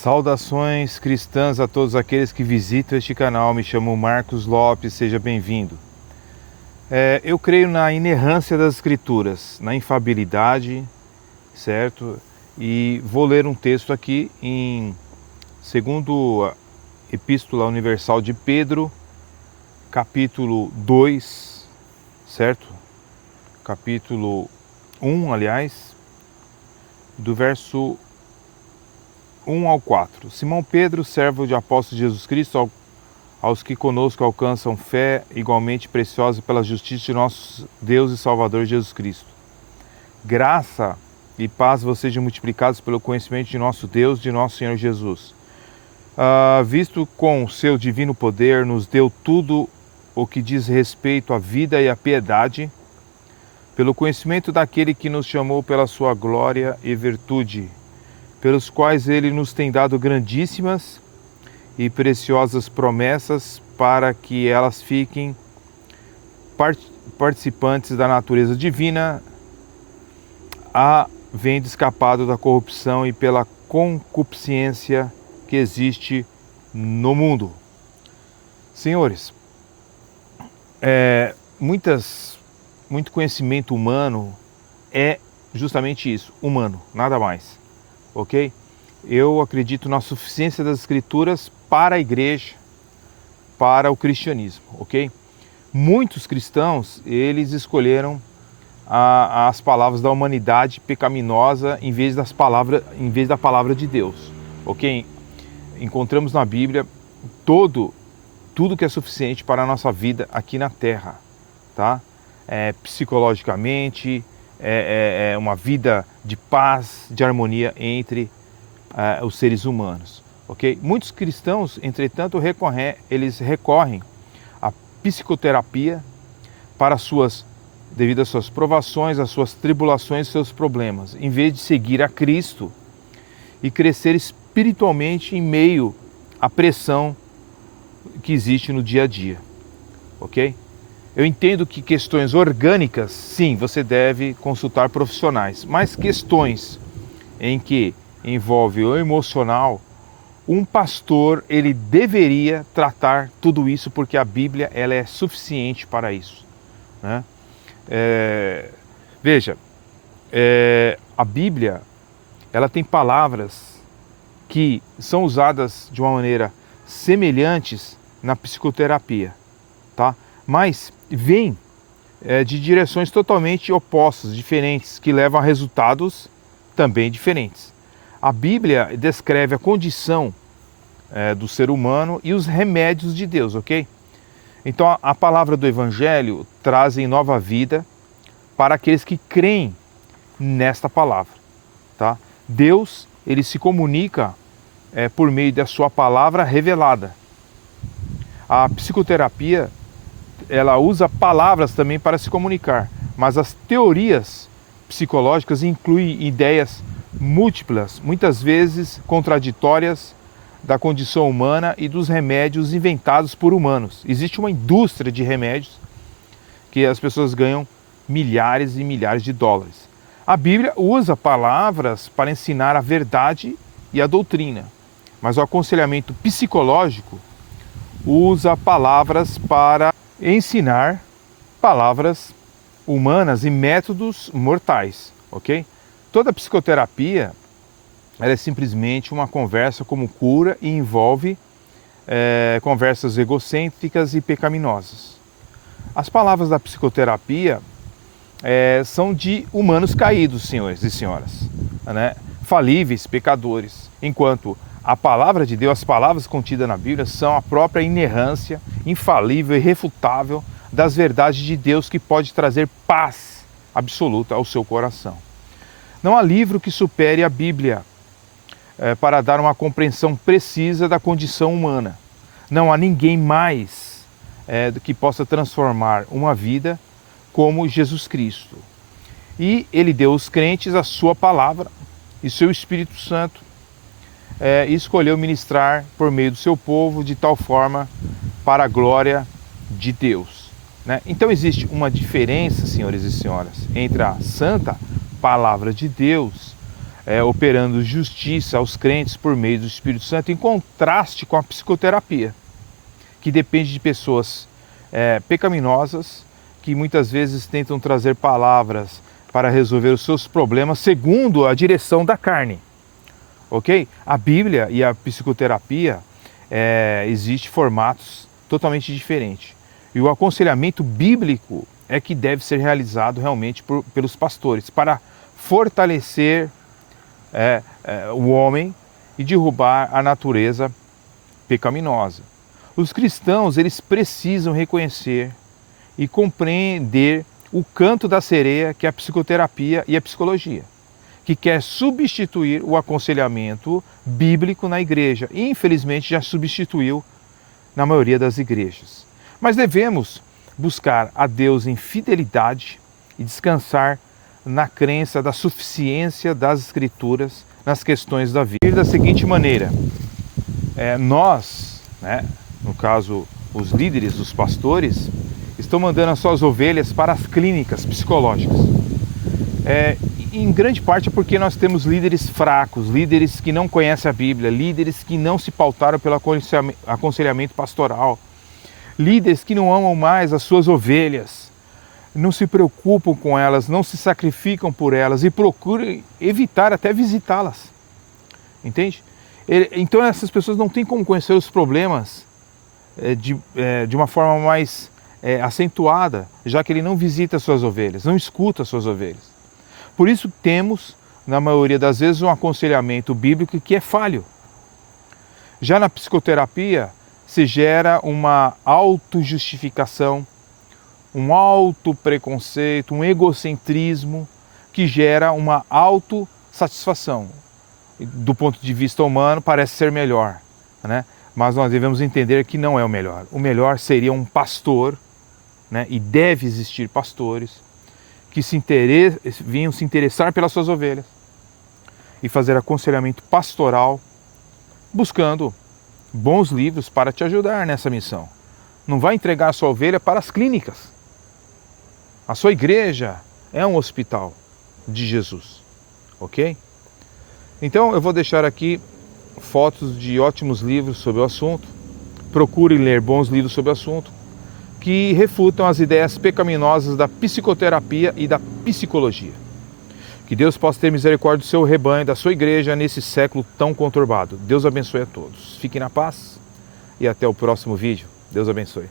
Saudações cristãs a todos aqueles que visitam este canal. Me chamo Marcos Lopes, seja bem-vindo. Eu creio na inerrância das Escrituras, na infalibilidade, certo? E vou ler um texto aqui em segundo a Epístola Universal de Pedro, capítulo 2, certo? Capítulo 1, aliás, do verso 1 ao 4. Simão Pedro, servo de apóstolo de Jesus Cristo, aos que conosco alcançam fé igualmente preciosa pela justiça de nosso Deus e Salvador Jesus Cristo. Graça e paz vos sejam multiplicados pelo conhecimento de nosso Deus, de nosso Senhor Jesus. Visto com o seu divino poder, nos deu tudo o que diz respeito à vida e à piedade, pelo conhecimento daquele que nos chamou pela sua glória e virtude, pelos quais ele nos tem dado grandíssimas e preciosas promessas, para que elas fiquem participantes da natureza divina, havendo escapado da corrupção e pela concupiscência que existe no mundo. Senhores, muito conhecimento humano é justamente isso, humano, nada mais. Ok? Eu acredito na suficiência das Escrituras para a igreja, para o cristianismo, ok? Muitos cristãos, eles escolheram as palavras da humanidade pecaminosa em vez da palavra de Deus, ok? Encontramos na Bíblia tudo que é suficiente para a nossa vida aqui na Terra, tá? Psicologicamente, uma vida de paz, de harmonia entre os seres humanos, ok? Muitos cristãos, entretanto, eles recorrem à psicoterapia devido às suas provações, às suas tribulações, seus problemas, em vez de seguir a Cristo e crescer espiritualmente em meio à pressão que existe no dia a dia, ok? Eu entendo que questões orgânicas, sim, você deve consultar profissionais, mas questões em que envolve o emocional, um pastor, ele deveria tratar tudo isso, porque a Bíblia, ela é suficiente para isso, né? Veja, a Bíblia, ela tem palavras que são usadas de uma maneira semelhantes na psicoterapia, tá? Mas vem de direções totalmente opostas, diferentes, que levam a resultados também diferentes. A Bíblia descreve a condição do ser humano e os remédios de Deus, ok? Então a palavra do Evangelho traz nova vida para aqueles que creem nesta palavra, tá? Deus, ele se comunica por meio da sua palavra revelada. A psicoterapia, ela usa palavras também para se comunicar, mas as teorias psicológicas incluem ideias múltiplas, muitas vezes contraditórias, da condição humana e dos remédios inventados por humanos. Existe uma indústria de remédios que as pessoas ganham milhares e milhares de dólares. A Bíblia usa palavras para ensinar a verdade e a doutrina, mas o aconselhamento psicológico usa palavras para ensinar palavras humanas e métodos mortais, ok? Toda psicoterapia, ela é simplesmente uma conversa como cura e envolve conversas egocêntricas e pecaminosas. As palavras da psicoterapia são de humanos caídos, senhores e senhoras, né? Falíveis, pecadores, enquanto a palavra de Deus, as palavras contidas na Bíblia, são a própria inerrância infalível e irrefutável das verdades de Deus, que pode trazer paz absoluta ao seu coração. Não há livro que supere a Bíblia para dar uma compreensão precisa da condição humana. Não há ninguém mais que possa transformar uma vida como Jesus Cristo. E Ele deu aos crentes a sua palavra e seu Espírito Santo, e escolheu ministrar por meio do seu povo de tal forma para a glória de Deus, né? Então existe uma diferença, senhores e senhoras, entre a santa palavra de Deus operando justiça aos crentes por meio do Espírito Santo, em contraste com a psicoterapia, que depende de pessoas pecaminosas, que muitas vezes tentam trazer palavras para resolver os seus problemas segundo a direção da carne. Ok? A Bíblia e a psicoterapia, existem formatos totalmente diferentes. E o aconselhamento bíblico é que deve ser realizado realmente pelos pastores, para fortalecer o homem e derrubar a natureza pecaminosa. Os cristãos, eles precisam reconhecer e compreender o canto da sereia, que é a psicoterapia e a psicologia, que quer substituir o aconselhamento bíblico na igreja. E, infelizmente, já substituiu na maioria das igrejas. Mas devemos buscar a Deus em fidelidade e descansar na crença da suficiência das Escrituras nas questões da vida. Da seguinte maneira, nós, no caso os líderes, os pastores, estão mandando as suas ovelhas para as clínicas psicológicas. Em grande parte porque nós temos líderes fracos, líderes que não conhecem a Bíblia, líderes que não se pautaram pelo aconselhamento pastoral, líderes que não amam mais as suas ovelhas, não se preocupam com elas, não se sacrificam por elas e procuram evitar até visitá-las. Entende? Então essas pessoas não têm como conhecer os problemas de uma forma mais acentuada, já que ele não visita as suas ovelhas, não escuta as suas ovelhas. Por isso temos, na maioria das vezes, um aconselhamento bíblico que é falho. Já na psicoterapia, se gera uma autojustificação, um autopreconceito, um egocentrismo que gera uma autossatisfação. Do ponto de vista humano, parece ser melhor, Mas nós devemos entender que não é o melhor. O melhor seria um pastor, e deve existir pastores que venham se interessar pelas suas ovelhas e fazer aconselhamento pastoral, buscando bons livros para te ajudar nessa missão. Não vai entregar a sua ovelha para as clínicas. A sua igreja é um hospital de Jesus, ok? Então eu vou deixar aqui fotos de ótimos livros sobre o assunto. Procure ler bons livros sobre o assunto, que refutam as ideias pecaminosas da psicoterapia e da psicologia. Que Deus possa ter misericórdia do seu rebanho, da sua igreja, nesse século tão conturbado. Deus abençoe a todos. Fiquem na paz e até o próximo vídeo. Deus abençoe.